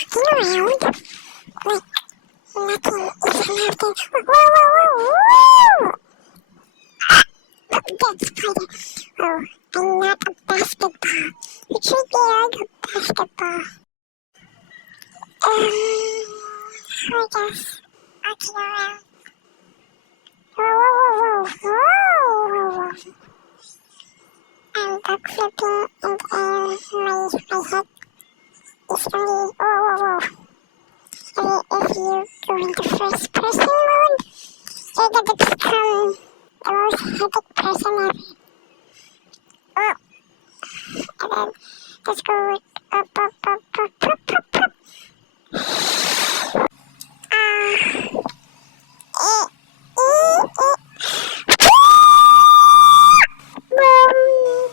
walking around like nothing is happening. Whoa! That's spider. Oh, I'm not a basketball. You treat me like a basketball. I guess walking around. Whoa. I'm backflipping and my head is only whoa. I mean, if you go into first person mode, you're gonna become the most hectic person ever. Oh, and then let's go up.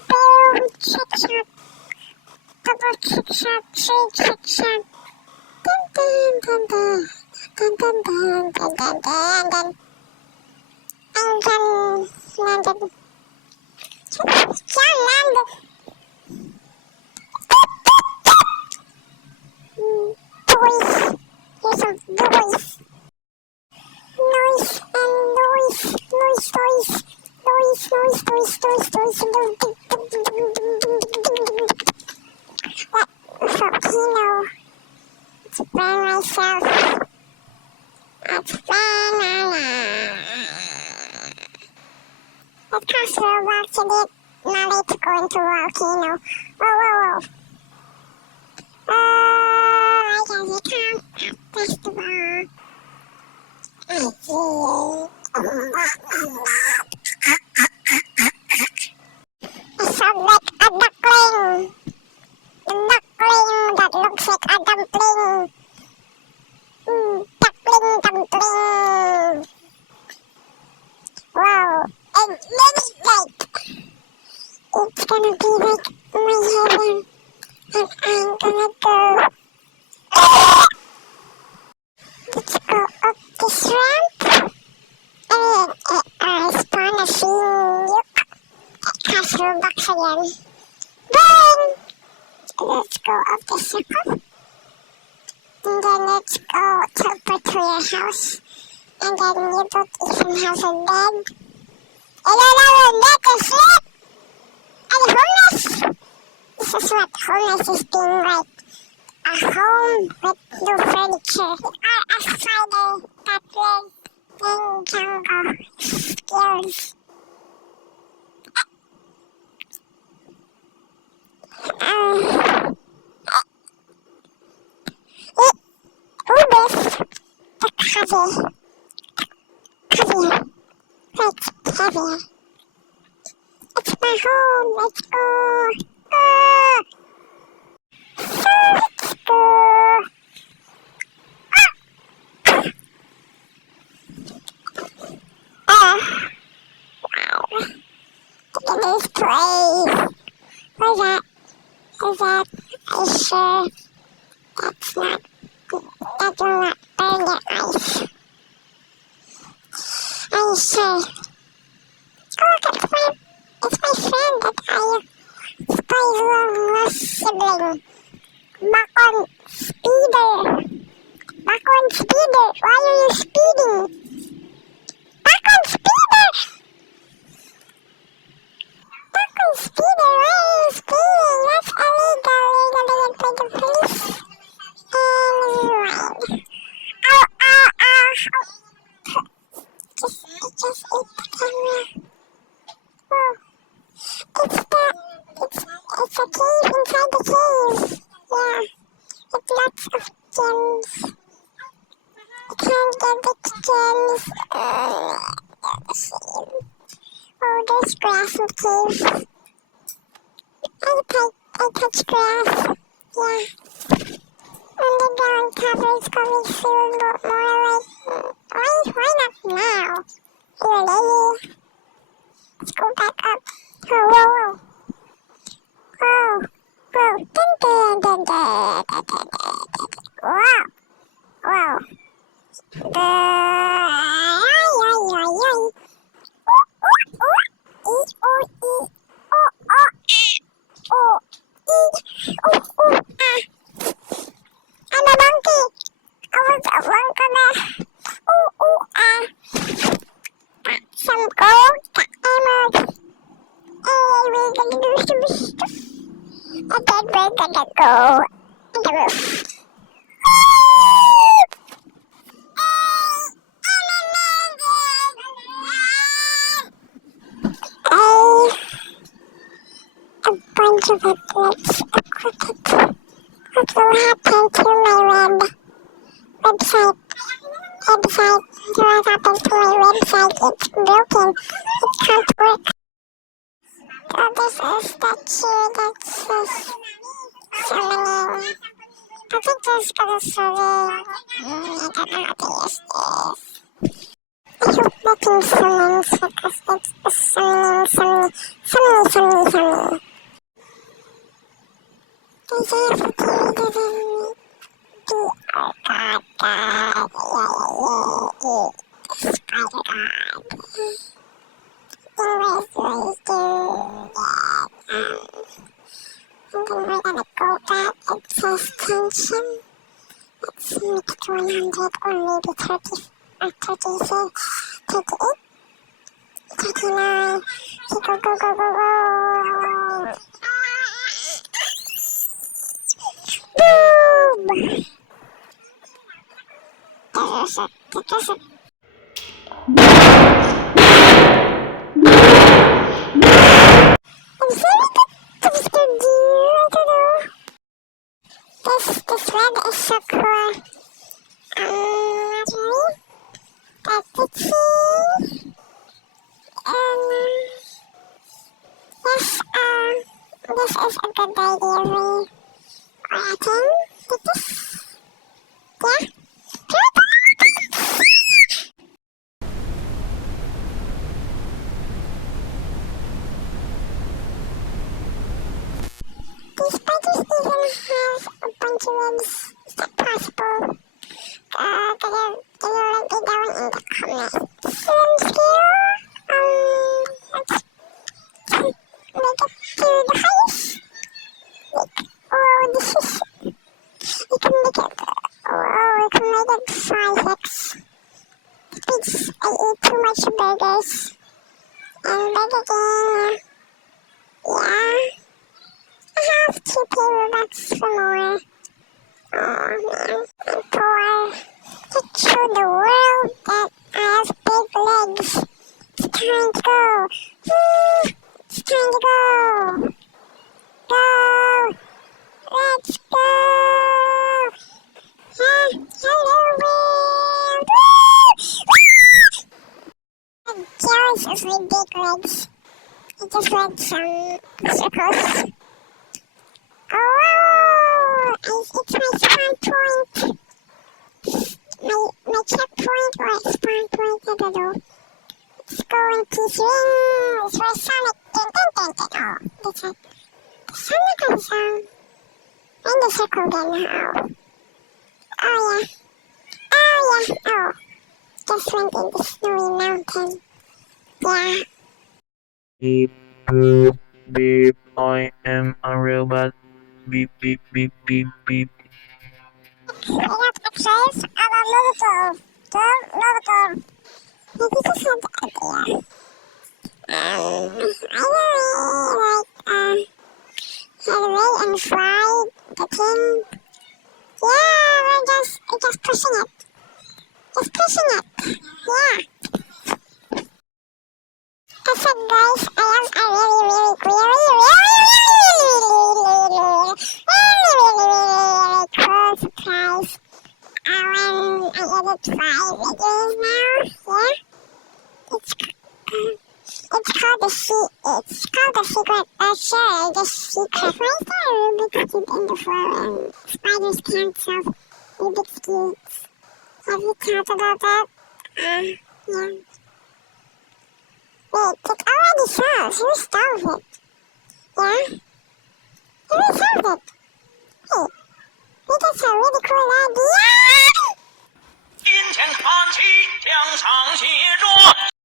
Boom, chick shot, double chick shot, three chick shot. Dun. And then landed. John landed. Boys, here's some boys. Noise. What volcano? To burn myself. That's banana. Let's cross the roadblocks a bit. Now let's go into volcano. Whoa. I guess you can't. First of all, I see it's so like a duckling. The duckling that looks like a dumpling. Dumpling. Wow. And then it's gonna be like my heaven. And I'm gonna go. Let's go up this ramp. And I spawn a Nuke at Castle Box again. Then let's go up the circle. And then let's go teleport to your house. And then you don't even have a bed. And then I will make a sleep. And homeless. This is what homeless is being like. A home with no furniture. Or a spider that lives in jungle. Skills. Ubis. The caviar. Like caviar. It's my home. Let's go. Let's go. Wow. Look at this place. What's that? Are you sure that will not burn your eyes? Are you sure? Oh, look, it's my friend that I spies lost sibling. Bakon Speeder. Why are you speeding? Bakon Speeder, why are you speeding? That's illegal. You're gonna pay the police. And ride. Ow. Just ate the camera. Whoa. It's a cave inside the cave. Yeah. With lots of gems. I can't get the gems. Oh, there's grass in the cave. I touch grass. Yeah. And the ground cover is going to feel more like... Why not now? Here, lady. Let's go back up. Whoa. Dun. Wow. I'm a go on the roof. A bunch of applets, a cricket. What will happen to my website? What happened to my website? It's broken. It can't work. So this is the statue that says summoning. I think there's gonna survey. I don't know how to use this. I hope nothing summons because it's a summoning. There's a fatigue. Oh god, spider god. Anyways, and then we're gonna go back. It says tension. Let's make it 100 or maybe 30 or 36, 38, 39. Go. Boom! There's it. I'm sorry that was gonna do. I don't know. This web is so cool. Not really. That's the key. Yes, this is a good idea. I think this. Yeah. These spiders even have a bunch of webs. Is that possible? Can you let me down in the comments? Let's make it to the highest. Oh, this is. We can make it. Oh, we can make it 5x. Please, I eat too much burgers. And burger again. Yeah. I have 2 $2 for more. Oh man, I'm poor. To show the world that I have big legs. It's time to go. It's time to go. Go. Let's go. Hello world. I'm jealous of my big legs. I just read some circles. Oh, it's my spawn point. My checkpoint or spawn point, I don't know. Let's go and teach rings for Sonic. Oh, that's it. The Sonic and song. And the circle again. Oh yeah. Oh. Just went in the snowy mountain. Yeah. Beep, boop, beep, I am a robot. Beep, beep, beep, beep, beep. I got a place on a Molotov. Maybe this is the idea. I really head away and fly the thing. Yeah, we're just pushing it. Yeah. I said, guys, I am really cool surprise. I edit 5 videos now. Yeah. It's called the secret. Sure, the secret. Why is there a Rubik's Cube in the floor and spiders can't solve Rubik's Cubes? Have you thought about that? Yeah. Wait, it already solved. Who solved it? Yeah? Who solved it? Hey, that's a really cool idea!